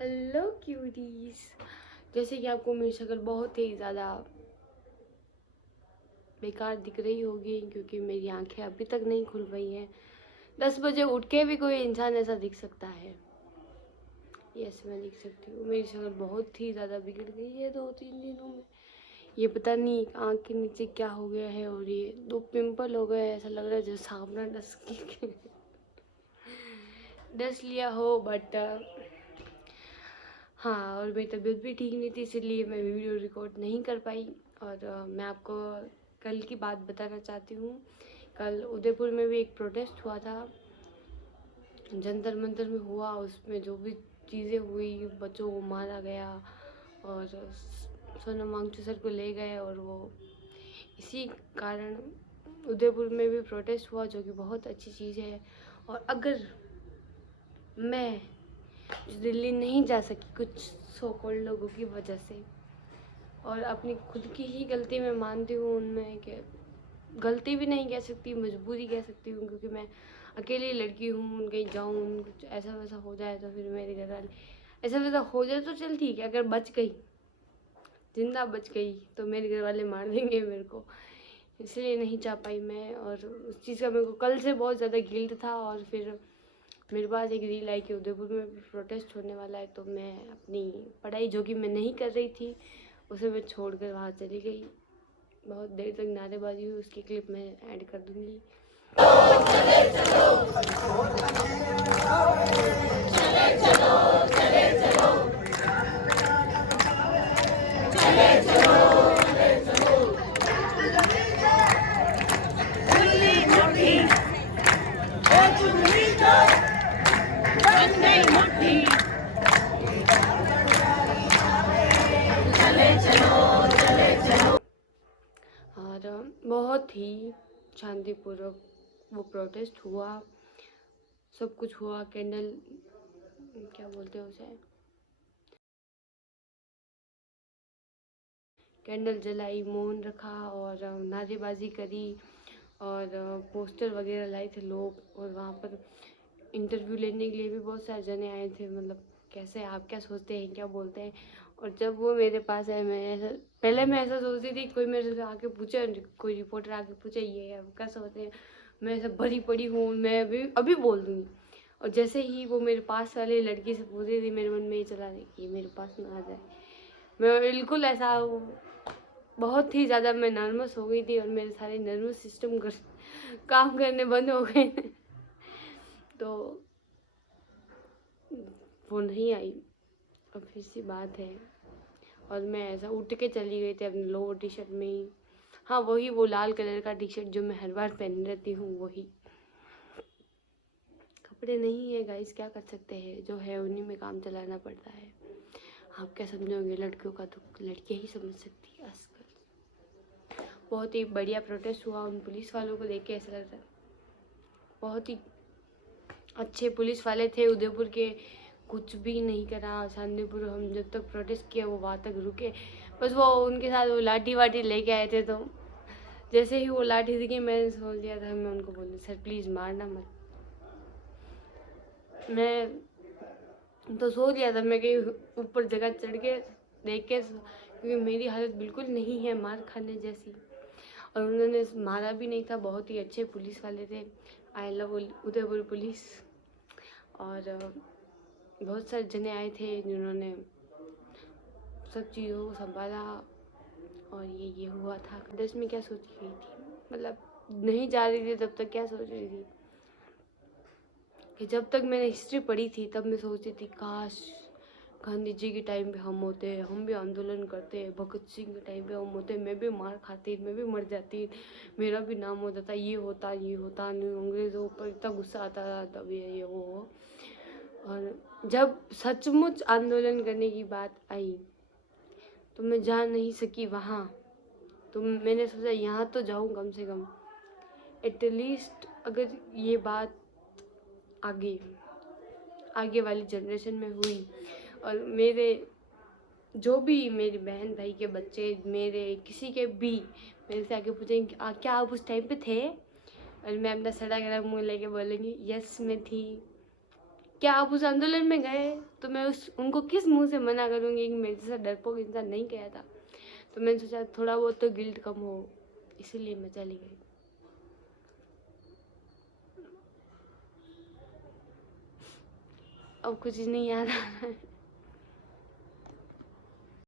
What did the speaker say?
Hello cuties. जैसे कि आपको मेरी शक्ल बहुत ही ज़्यादा बेकार दिख रही होगी क्योंकि मेरी आंखें अभी तक नहीं खुल रही हैं। 10 बजे उठ के भी कोई इंसान ऐसा दिख सकता है। यस, मैं दिख सकती हूँ। मेरी शक्ल बहुत ही ज़्यादा बिगड़ गई है 2-3 दिनों में। ये पता नहीं आँख के नीचे क्या हो गया है, और ये 2 पिंपल हो गए। ऐसा लग रहा है जैसे सामने डस लिया हो। बट हाँ, और मेरी तबीयत भी ठीक नहीं थी, इसलिए मैं वीडियो रिकॉर्ड नहीं कर पाई। और मैं आपको कल की बात बताना चाहती हूँ। कल उदयपुर में भी एक प्रोटेस्ट हुआ था, जंतर मंतर में हुआ। उसमें जो भी चीज़ें हुई, बच्चों को मारा गया और सोनम वांगचुक सर को ले गए, और वो इसी कारण उदयपुर में भी प्रोटेस्ट हुआ, जो कि बहुत अच्छी चीज़ है। और अगर मैं दिल्ली नहीं जा सकी कुछ सो कॉल्ड लोगों की वजह से, और अपनी खुद की ही गलती मैं मानती हूँ उनमें, कि गलती भी नहीं कह सकती, मजबूरी कह सकती हूँ, क्योंकि मैं अकेली लड़की हूँ। कहीं जाऊँ, कुछ ऐसा वैसा हो जाए तो फिर मेरे घर वाले, ऐसा वैसा हो जाए तो चल ठीक है, अगर बच गई, जिंदा बच गई, तो मेरे घर वाले मार देंगे मेरे को। इसलिए नहीं जा पाई मैं, और उस चीज़ का मेरे को कल से बहुत ज़्यादा गिल्ट था। और फिर मेरे पास एक रील आई कि उदयपुर में भी प्रोटेस्ट होने वाला है, तो मैं अपनी पढ़ाई जो कि मैं नहीं कर रही थी उसे मैं छोड़कर वहाँ चली गई। बहुत देर तक नारेबाजी हुई, उसकी क्लिप मैं ऐड कर दूँगी। और बहुत ही शांतिपूर्वक वो प्रोटेस्ट हुआ, सब कुछ हुआ। कैंडल, क्या बोलते हैं उसे, कैंडल जलाई, मौन रखा और नारेबाजी करी, और पोस्टर वगैरह लाए थे लोग। और वहाँ पर इंटरव्यू लेने के लिए भी बहुत सारे जने आए थे, मतलब कैसे, आप क्या सोचते हैं, क्या बोलते हैं। और जब वो मेरे पास आए, मैं ऐसा, पहले मैं ऐसा सोचती थी कोई मेरे से आके पूछे, कोई रिपोर्टर आके पूछे ये आप क्या सोचते हैं, मैं ऐसा भरी पड़ी हूँ, मैं अभी अभी बोल दूँगी। और जैसे ही वो मेरे पास वाली लड़की से पूछ रही थी, मेरे मन में ये चला रही कि मेरे पास ना आ जाए। मैं बिल्कुल ऐसा, बहुत ही ज़्यादा मैं नर्वस हो गई थी, और मेरे सारे नर्वस सिस्टम काम करने बंद हो गए तो वो नहीं आई। अब फिर सी बात है, और मैं ऐसा उठ के चली गई थी अपने लोअर टी शर्ट में ही। हाँ, वही वो लाल कलर का टी शर्ट जो मैं हर बार पहन रहती हूँ, वही। कपड़े नहीं है गाइस, क्या कर सकते हैं, जो है उन्हीं में काम चलाना पड़ता है। आप क्या समझोगे, लड़कियों का तो लड़कियाँ ही समझ सकती है आजकल। बहुत ही बढ़िया प्रोटेस्ट हुआ। उन पुलिस वालों को देख के ऐसा लगता है, बहुत ही अच्छे पुलिस वाले थे उदयपुर के। कुछ भी नहीं करा, शांतिपुर हम जब तक प्रोटेस्ट किया वो वहाँ तक रुके। बस वो उनके साथ वो लाठी वाठी लेके आए थे, तो जैसे ही वो लाठी दिखी मैंने सोच लिया था, मैं उनको बोली सर प्लीज़ मारना मत। मैं तो सोच लिया था मैं कहीं ऊपर जगह चढ़ के देख के, क्योंकि मेरी हालत बिल्कुल नहीं है मार खाने जैसी। और उन्होंने मारा भी नहीं था, बहुत ही अच्छे पुलिस वाले थे। I love Udaipur police. और बहुत सारे जने आए थे जिन्होंने सब चीज़ों को संभाला। और ये हुआ था। देश में क्या सोच रही थी, मतलब नहीं जा रही थी तब तक क्या सोच रही थी, कि जब तक मैंने हिस्ट्री पढ़ी थी तब मैं सोचती थी काश गांधी जी के टाइम पे हम होते, हम भी आंदोलन करते, भगत सिंह के टाइम पे हम होते, मैं भी मार खाती, मैं भी मर जाती, मेरा भी नाम हो जाता, ये होता अंग्रेज़ों पर इतना गुस्सा आता था तब ये वो। और जब सचमुच आंदोलन करने की बात आई तो मैं जा नहीं सकी वहाँ। तो मैंने सोचा यहाँ तो जाऊँ कम से कम, एटलीस्ट अगर ये बात आगे वाली जनरेशन में हुई, और मेरे जो भी मेरी बहन भाई के बच्चे, मेरे किसी के भी मेरे से आके पूछेंगे क्या आप उस टाइम पे थे, और मैं अपना सड़ा गला मुँह लेके बोलूँगी यस मैं थी। क्या आप उस आंदोलन में गए? तो मैं उनको किस मुंह से मना करूँगी कि मेरे जैसा डरपोक इंसान नहीं गया था। तो मैंने सोचा थोड़ा बहुत तो गिल्ट कम हो, इसीलिए मैं चली गई। अब कुछ नहीं याद आ रहा है।